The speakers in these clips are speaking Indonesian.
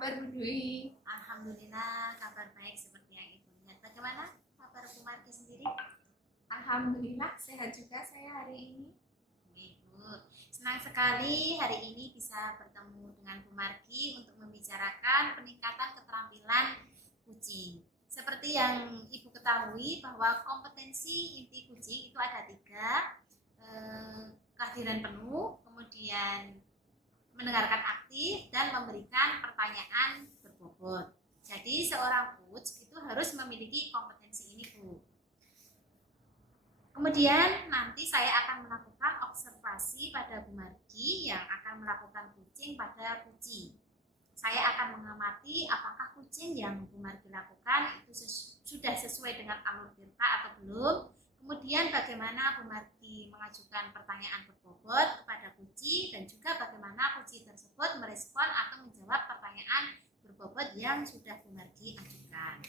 kabar Bu Dwi? Alhamdulillah kabar baik seperti yang Ibu lihat. Bagaimana kabar Bu Marki sendiri? Alhamdulillah sehat juga saya hari ini. Ibu, senang sekali hari ini bisa bertemu dengan Bu Marki untuk membicarakan peningkatan keterampilan kucing. Seperti yang Ibu ketahui bahwa kompetensi inti kucing itu ada 3, kehadiran penuh, kemudian mendengarkan aktif, dan memberikan pertanyaan berbobot. Jadi seorang coach itu harus memiliki kompetensi ini, Bu. Kemudian nanti saya akan melakukan observasi pada Bu Margi yang akan melakukan kucing pada kucing. Saya akan mengamati apakah kucing yang Bu Margi lakukan itu sudah sesuai dengan alur tirta atau belum. Kemudian bagaimana Bu Margi mengajukan pertanyaan berbobot kepada kucing, dan juga bagaimana kucing tersebut merespon atau menjawab pertanyaan berbobot yang sudah Bu Margi ajukan.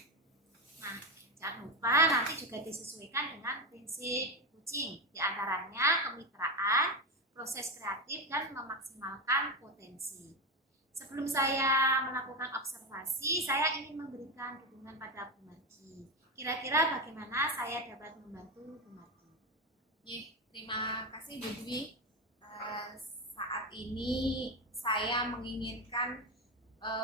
Nah, jangan lupa nanti juga disesuaikan dengan prinsip kucing, diantaranya kemitraan, proses kreatif, dan memaksimalkan potensi. Sebelum saya melakukan observasi, saya ingin memberikan dukungan pada Bu Margi. Kira-kira bagaimana saya dapat membantu Bu Margi? Terima kasih Bu Dwi. Saat ini saya menginginkan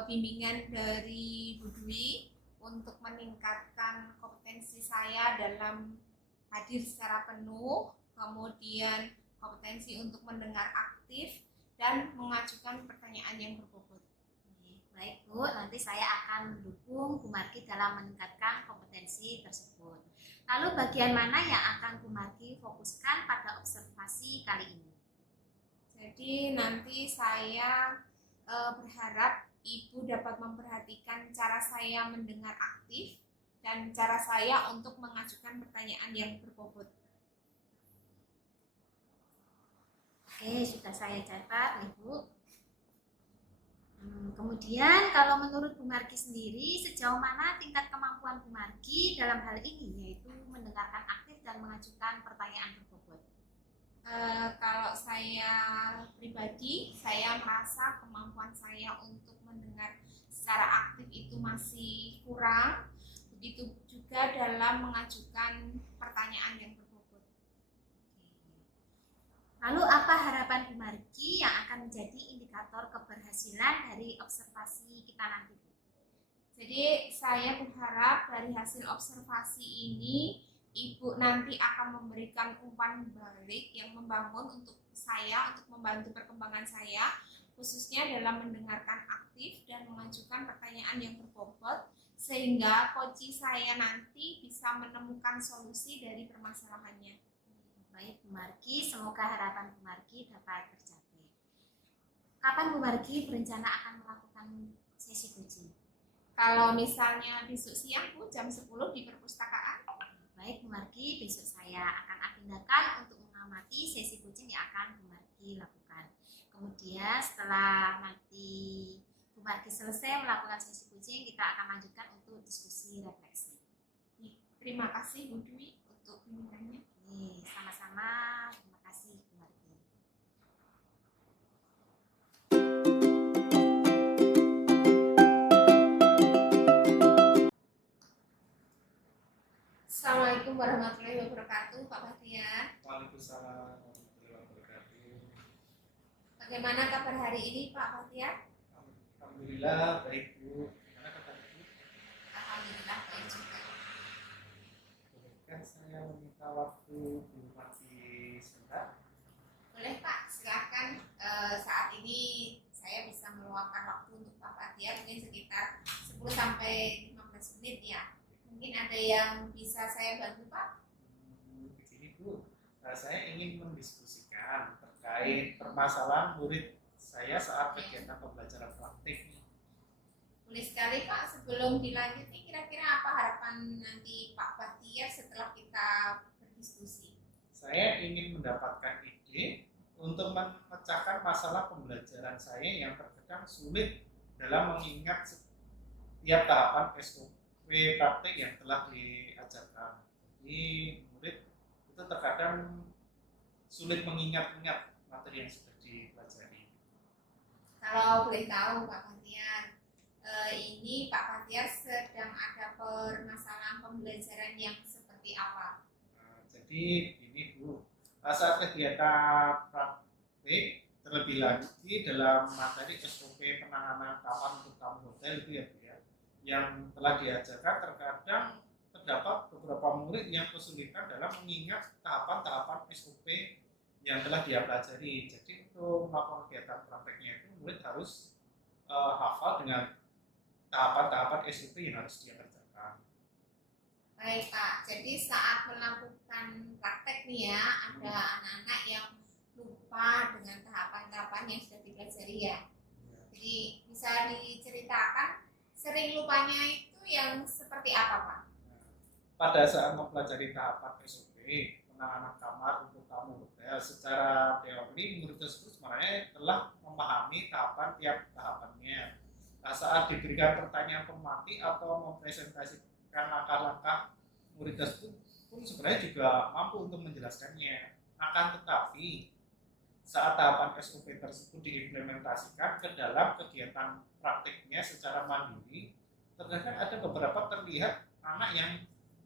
bimbingan dari Bu Dwi untuk meningkatkan kompetensi saya dalam hadir secara penuh, kemudian kompetensi untuk mendengar aktif dan mengajukan pertanyaan yang berbobot. Baik Bu, nanti saya akan mendukung Bu Margi dalam meningkatkan kompetensi tersebut. Lalu bagian mana yang akan Bu Margi fokuskan pada observasi kali ini? Jadi nanti saya berharap Ibu dapat memperhatikan cara saya mendengar aktif dan cara saya untuk mengajukan pertanyaan yang berbobot. Oke, sudah saya catat nih Bu. Kemudian kalau menurut Bu Margi sendiri, sejauh mana tingkat kemampuan Bu Margi dalam hal ini, yaitu mendengarkan aktif dan mengajukan pertanyaan berbobot? Kalau saya pribadi, saya merasa kemampuan saya untuk mendengar secara aktif itu masih kurang. Begitu juga dalam mengajukan pertanyaan yang berbobot. Lalu apa harapan Bu Margi yang akan menjadi indikator keberhasilan dari observasi kita nanti? Jadi saya berharap dari hasil observasi ini Ibu nanti akan memberikan umpan balik yang membangun untuk saya, untuk membantu perkembangan saya, khususnya dalam mendengarkan aktif dan mengajukan pertanyaan yang berbobot, sehingga coaching saya nanti bisa menemukan solusi dari permasalahannya. Baik Bu Margi, semoga harapan Bu Margi dapat tercapai. Kapan Bu Margi berencana akan melakukan sesi coaching? Kalau misalnya besok siang Bu, jam 10 di perpustakaan. Baik Bu Margi, besok saya akan agendakan untuk mengamati sesi coaching yang akan Bu Margi lakukan. Kemudian setelah nanti Bu Margi selesai melakukan sesi coaching, kita akan lanjutkan untuk diskusi refleksi. Terima kasih Bu Dwi untuk bimbingannya. Sama-sama, terima kasih Bu Margi. Assalamualaikum warahmatullahi wabarakatuh, Pak Bahtiar. Waalaikumsalam warahmatullahi wabarakatuh. Bagaimana kabar hari ini, Pak Bahtiar? Alhamdulillah baik Bu. Gimana kabar Bu? Alhamdulillah baik juga. Bolehkah saya meminta waktu Bu masih sebentar? Boleh Pak, silakan. Saat ini saya bisa meluangkan waktu untuk Pak Bahtiar mungkin sekitar 10 sampai 15 menit ya. Mungkin ada yang bisa saya bantu Pak? Begini Bu, saya ingin mendiskusikan terkait permasalahan murid saya saat kegiatan pembelajaran praktik. Boleh sekali Pak, sebelum dilanjut nih kira-kira apa harapan nanti Pak Bahtiar setelah kita berdiskusi? Saya ingin mendapatkan ide untuk memecahkan masalah pembelajaran saya yang terkadang sulit dalam mengingat setiap tahapan SOP praktik yang telah diajarkan. Jadi murid itu terkadang sulit mengingat-ingat materi yang sudah dipelajari. Kalau boleh tahu Pak Bahtiar, ini Pak Bahtiar sedang ada permasalahan pembelajaran yang seperti apa? Jadi ini Bu, saat kegiatan praktik terlebih lagi dalam materi SOP penanganan kamar untuk tamu hotel itu ya Bu ya, yang telah diajarkan terkadang terdapat beberapa murid yang kesulitan dalam mengingat tahapan-tahapan SOP yang telah dia pelajari. Jadi untuk melakukan kegiatan prakteknya itu murid harus hafal dengan tahapan-tahapan SOP yang harus dia kerjakan. Baik Pak, jadi saat melakukan praktek nih ya, ada anak-anak yang lupa dengan tahapan-tahapan yang sudah dipelajari ya. Jadi bisa diceritakan sering lupanya itu yang seperti apa Pak? Pada saat mempelajari tahapan SOP penanganan kamar untuk tamu hotel, secara teori murid tersebut sebenarnya telah memahami tahapan tiap tahapannya. Nah, saat diberikan pertanyaan pemati atau mempresentasikan langkah-langkah, murid tersebut pun sebenarnya juga mampu untuk menjelaskannya. Akan tetapi saat tahapan SOP tersebut diimplementasikan ke dalam kegiatan praktiknya secara mandiri, terkadang ada beberapa terlihat anak yang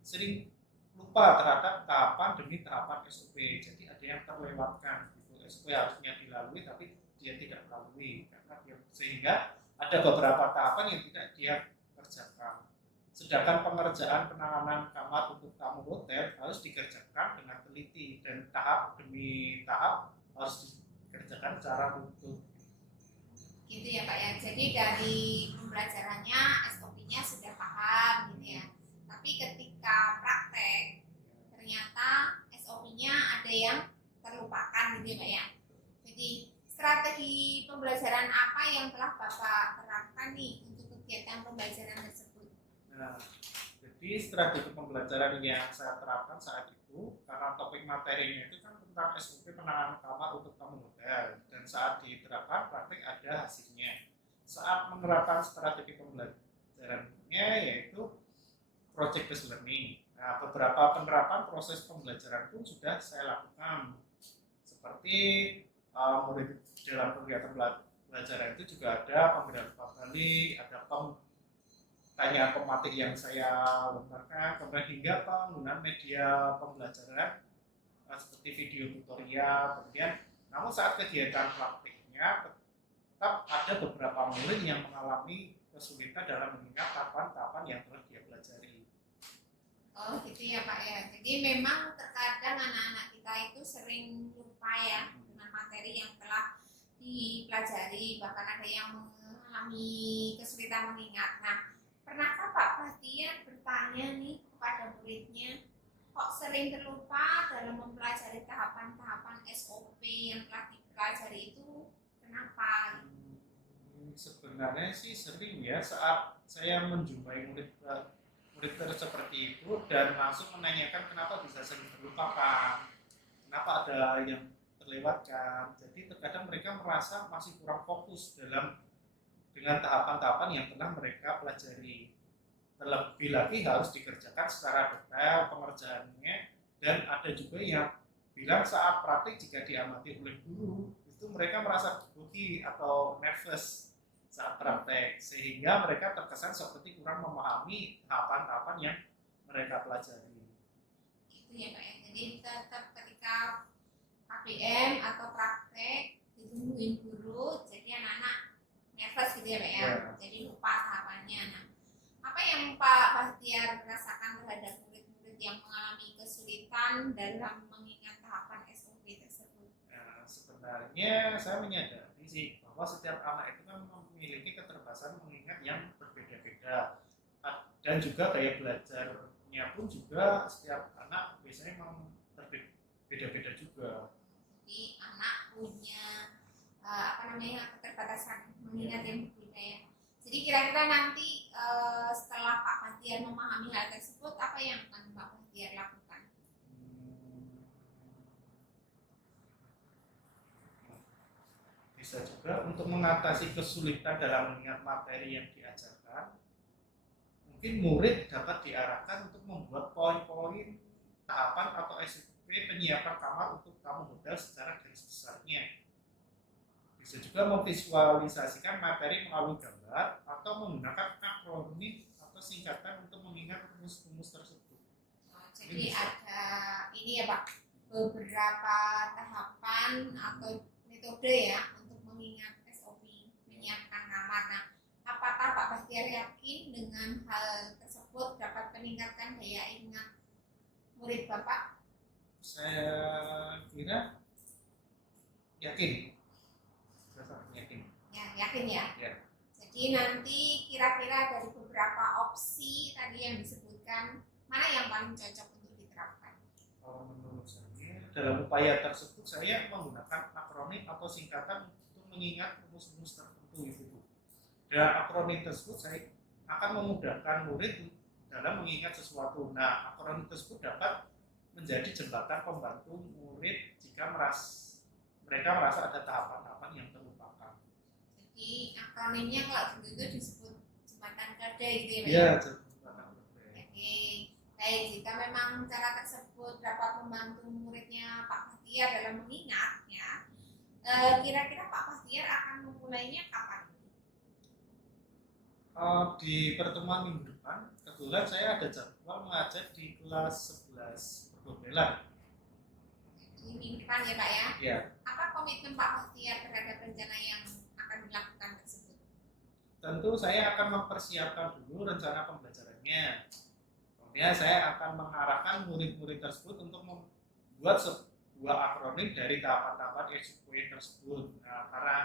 sering lupa terhadap tahapan demi tahapan SOP. Jadi ada yang terlewatkan gitu. SOP harusnya dilalui tapi dia tidak melalui karena dia, sehingga ada beberapa tahapan yang tidak dia kerjakan. Sedangkan pengerjaan penanganan kamar untuk tamu hotel harus dikerjakan dengan teliti dan tahap demi tahap harus dikerjakan secara utuh. Gitu ya Pak ya. Jadi dari pembelajarannya SOP-nya sudah paham gitu ya. Tapi ketika praktek ternyata SOP-nya ada yang terlupakan gitu ya Pak ya. Jadi strategi pembelajaran apa yang telah Bapak terapkan nih untuk kegiatan pembelajaran tersebut? Nah, jadi strategi pembelajaran yang saya terapkan saat itu karena topik materinya itu kan tentang SOP penanganan kamar untuk tamu hotel, dan saat diterapkan praktik ada hasilnya. Saat menerapkan strategi pembelajarannya yaitu project based learning. Nah, beberapa penerapan proses pembelajaran pun sudah saya lakukan, seperti murid dalam kegiatan pembelajaran itu juga ada pemberian balik, ada pertanyaan pematik yang saya lontarkan, kemudian hingga penggunaan media pembelajaran seperti video tutorial. Kemudian, namun saat kegiatan praktiknya tetap ada beberapa murid yang mengalami kesulitan dalam mengingat tahapan-tahapan yang telah dia pelajari. Oh gitu ya Pak ya. Jadi memang terkadang anak-anak kita itu sering lupa ya dengan materi yang telah dipelajari, bahkan ada yang mengalami kesulitan mengingat. Nah, pernahkah Pak Bahtiar bertanya nih kepada muridnya, kok sering terlupa dalam mempelajari tahapan-tahapan SOP yang telah dipelajari itu, kenapa? Sebenarnya sih sering ya, saat saya menjumpai murid seperti itu dan langsung menanyakan kenapa bisa sering terlupakan, kenapa ada yang terlewatkan. Jadi terkadang mereka merasa masih kurang fokus dengan tahapan-tahapan yang telah mereka pelajari. Terlebih lagi harus dikerjakan secara detail pengerjaannya, dan ada juga yang bilang saat praktik jika diamati oleh guru itu mereka merasa grogi atau nervous saat praktek, sehingga mereka terkesan seperti kurang memahami tahapan-tahapan yang mereka pelajari. Itu ya Pak ya. Jadi tetap ketika KBM atau praktek ditungguin guru, jadi anak-anak nervous gitu ya Pak ya. Jadi lupa tahapannya. Nah, apa yang Pak Bahtiar rasakan terhadap murid-murid yang mengalami kesulitan dalam mengingat tahapan SOP tersebut? Nah, sebenarnya saya menyadari sih bahwa setiap anak itu kan memiliki keterbatasan mengingat yang berbeda-beda, dan juga gaya belajarnya pun juga setiap anak biasanya memang berbeda-beda juga. Jadi anak punya keterbatasan mengingat yang berbeda ya. Jadi kira-kira nanti setelah Pak Bahtiar memahami hal tersebut, apa yang akan Pak Bahtiar lakukan? Bisa juga untuk mengatasi kesulitan dalam mengingat materi yang diajarkan, mungkin murid dapat diarahkan untuk membuat poin-poin tahapan atau SOP penyiapan kamar untuk tamu hotel secara garis besarnya. Bisa juga memvisualisasikan materi melalui gambar atau menggunakan akronim atau singkatan untuk mengingat rumus-rumus tersebut. Jadi ada ini ya Pak, beberapa tahapan atau metode ya untuk mengingat SOP, menyiapkan kamar. Nah, apakah Pak Bahtiar yakin dengan hal tersebut dapat meningkatkan daya ingat murid Bapak? Saya kira yakin. Saya sangat yakin. Ya, yakin ya. Ya. Jadi nanti kira-kira dari beberapa opsi tadi yang disebutkan, mana yang paling cocok untuk diterapkan? Kalau menurut saya, dalam upaya tersebut saya menggunakan akronim atau singkatan untuk mengingat rumus-rumus tertentu itu. Dan akronim tersebut saya akan memudahkan murid dalam mengingat sesuatu. Nah, akronim tersebut dapat menjadi jembatan pembantu murid jika mereka merasa ada tahapan-tahapan yang terlupakan. Jadi akronimnya kalau begitu disebut jembatan kerja gitu ya Pak? Iya, jembatan kerja. Oke, baik, jika memang cara tersebut dapat membantu muridnya Pak Bahtiar dalam mengingatnya, kira-kira Pak Bahtiar akan memulainya kapan? Di pertemuan minggu depan, kebetulan saya ada jadwal mengajar di kelas 11 perdomelan. Di minggu depan ya Pak ya? Ya, Apa komitmen Pak Bahtiar terhadap rencana yang akan dilakukan tersebut? tentu saya akan mempersiapkan dulu rencana pembelajarannya. Kemudian saya akan mengarahkan murid-murid tersebut untuk membuat sebuah akronim dari tahapan-tahapan SOP tersebut. Nah, karena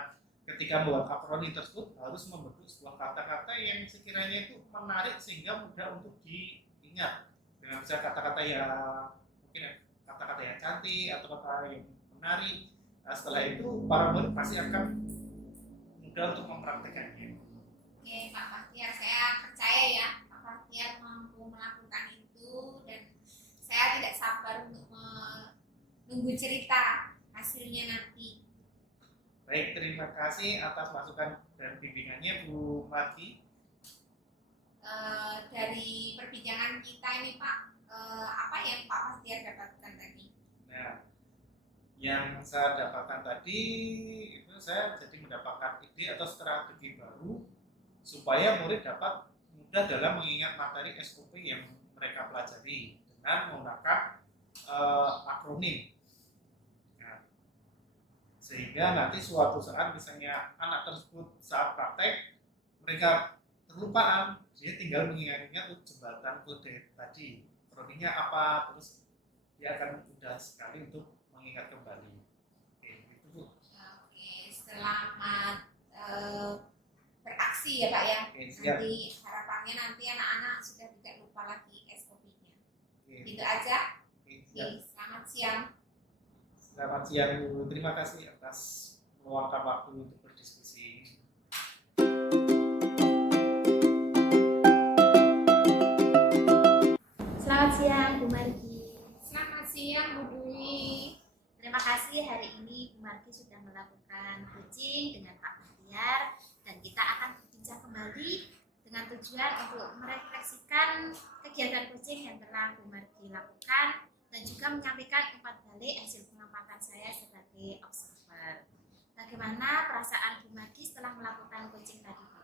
ketika membuat akronim tersebut harus membentuk sebuah kata-kata yang sekiranya itu menarik sehingga mudah untuk diingat. Dengan misalnya kata-kata yang mungkin kata-kata yang cantik atau kata yang menarik. Nah, setelah itu para murid pasti akan mudah untuk mempraktekannya. Oke Pak Bahtiar, saya percaya ya Pak Bahtiar mampu melakukan itu dan saya tidak sabar untuk menunggu cerita hasilnya nanti. Baik, terima kasih atas masukan dan bimbingannya Bu Margi. Dari perbincangan kita ini Pak, apa yang Pak Bahtiar dapatkan tadi? Nah, yang saya dapatkan tadi itu saya jadi mendapatkan ide atau strategi baru supaya murid dapat mudah dalam mengingat materi SOP yang mereka pelajari dengan menggunakan akronim. Nah, sehingga nanti suatu saat misalnya anak tersebut saat praktek mereka terlupaan, dia tinggal mengingat-ingat jembatan kode tadi, akronimnya apa, terus dia akan mudah sekali untuk mengingat kembali. Oke, itu Bu. Oke, selamat beraksi ya Pak ya. Oke, siap. Nanti harapannya nanti anak-anak sudah tidak lupa lagi SOP-nya. Oke, Gitu aja. oke, Oke, siap. selamat siang. Selamat siang Bu. Terima kasih atas meluangkan waktu untuk berdiskusi. Selamat siang Bu Margi. Selamat siang Bu Dwi. Terima kasih hari ini Bu Margi sudah melakukan coaching dengan Pak Bahtiar dan kita akan berbincang kembali dengan tujuan untuk merefleksikan kegiatan coaching yang telah Bu Margi lakukan dan juga menyampaikan umpan balik hasil pengamatan saya sebagai observer. Bagaimana perasaan Bu Margi setelah melakukan coaching tadi Bu?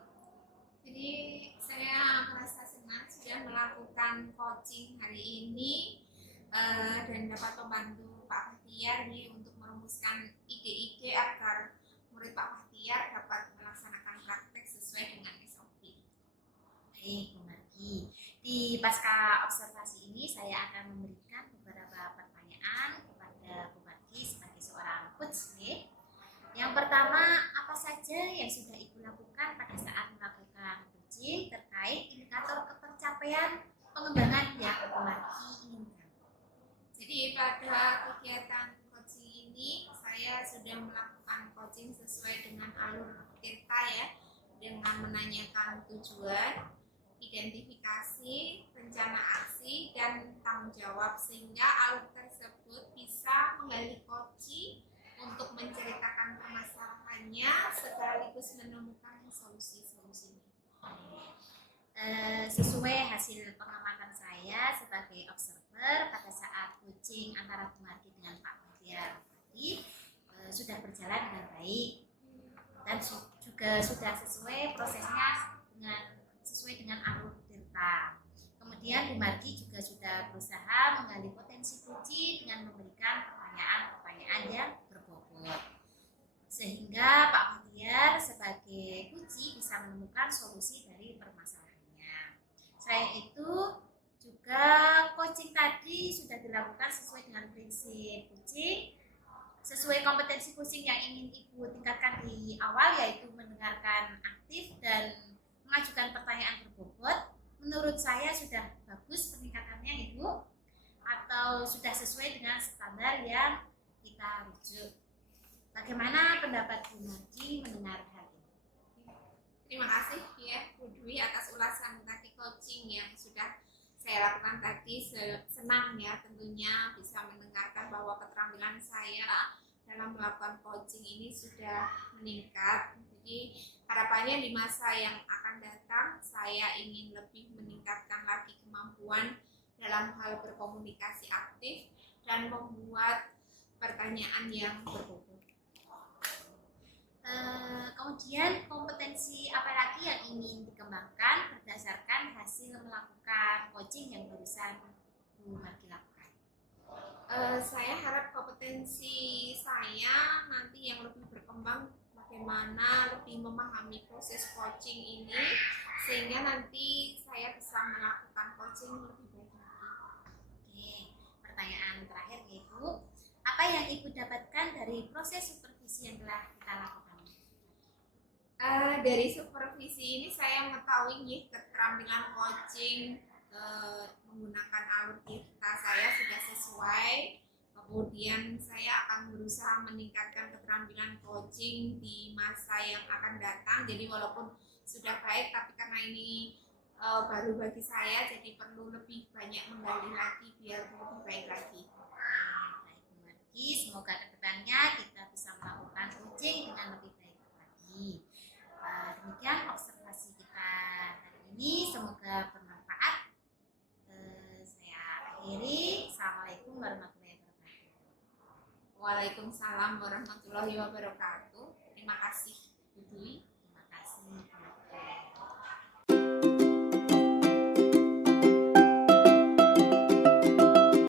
Jadi saya merasa senang sudah melakukan coaching hari ini dan dapat membantu Pak Bahtiar ini untuk merumuskan ide-ide agar murid Pak Bahtiar dapat melaksanakan praktek sesuai dengan SOP. Baik Bu Margi, di pasca observasi ini saya akan memberikan beberapa pertanyaan kepada Bu Margi sebagai seorang coach nih. Yang pertama, apa saja yang sudah Ibu lakukan pada saat melakukan coaching terkait indikator ketercapaian pengembangan yang Bu Margi inginkan? Jadi pada kegiatan coaching ini saya sudah melakukan coaching sesuai dengan alur TIRTA ya, dengan menanyakan tujuan, identifikasi, rencana aksi, dan tanggung jawab sehingga alur tersebut bisa menggali coaching untuk menceritakan permasalahannya sekaligus menemukan solusi-solusinya. Sesuai hasil pengamatan saya sebagai observer pada saat coaching antara Bu Margi dengan Pak Bahtiar tadi sudah berjalan dengan baik. dan juga sudah sesuai prosesnya sesuai dengan alur tirta. Kemudian Bu Margi juga sudah berusaha menggali potensi Puji dengan memberikan pertanyaan-pertanyaan yang berbobot, sehingga Pak Bahtiar sebagai Puji bisa menemukan solusi dari permasalahannya. Selain itu juga coaching tadi sudah dilakukan sesuai dengan prinsip coaching, sesuai kompetensi coaching yang ingin Ibu tingkatkan di awal, yaitu mendengarkan aktif dan mengajukan pertanyaan berbobot. Menurut saya sudah bagus peningkatannya Ibu, atau sudah sesuai dengan standar yang kita rujuk. Bagaimana pendapat Bu Margi mendengar hal ini? Terima kasih ya Bu Dwi atas ulasan tadi coaching yang sudah saya lakukan tadi. Senang ya tentunya bisa mendengarkan bahwa keterampilan saya dalam melakukan coaching ini sudah meningkat. Jadi harapannya di masa yang akan datang saya ingin lebih meningkatkan lagi kemampuan dalam hal berkomunikasi aktif dan membuat pertanyaan yang berbobot. Kemudian kompetensi apa lagi yang ingin dikembangkan berdasarkan hasil melakukan coaching yang barusan Bu Margi lakukan? Saya harap kompetensi saya nanti yang lebih berkembang, bagaimana lebih memahami proses coaching ini sehingga nanti saya bisa melakukan coaching lebih baik lagi. Oke, pertanyaan terakhir yaitu apa yang Ibu dapatkan dari proses supervisi yang telah kita lakukan? Dari supervisi ini saya mengetahui ya, keterampilan coaching menggunakan alur tirta saya sudah sesuai. Kemudian saya akan berusaha meningkatkan keterampilan coaching di masa yang akan datang. Jadi walaupun sudah baik, tapi karena ini baru bagi saya, jadi perlu lebih banyak menggali lagi biar lebih baik lagi. Baik Bu Margi, semoga kedepannya kita bisa melakukan coaching dengan lebih baik lagi. Demikian observasi kita hari ini, semoga bermanfaat. Saya akhiri. Assalamualaikum warahmatullahi wabarakatuh. Waalaikumsalam warahmatullahi wabarakatuh. Terima kasih Bu Dwi.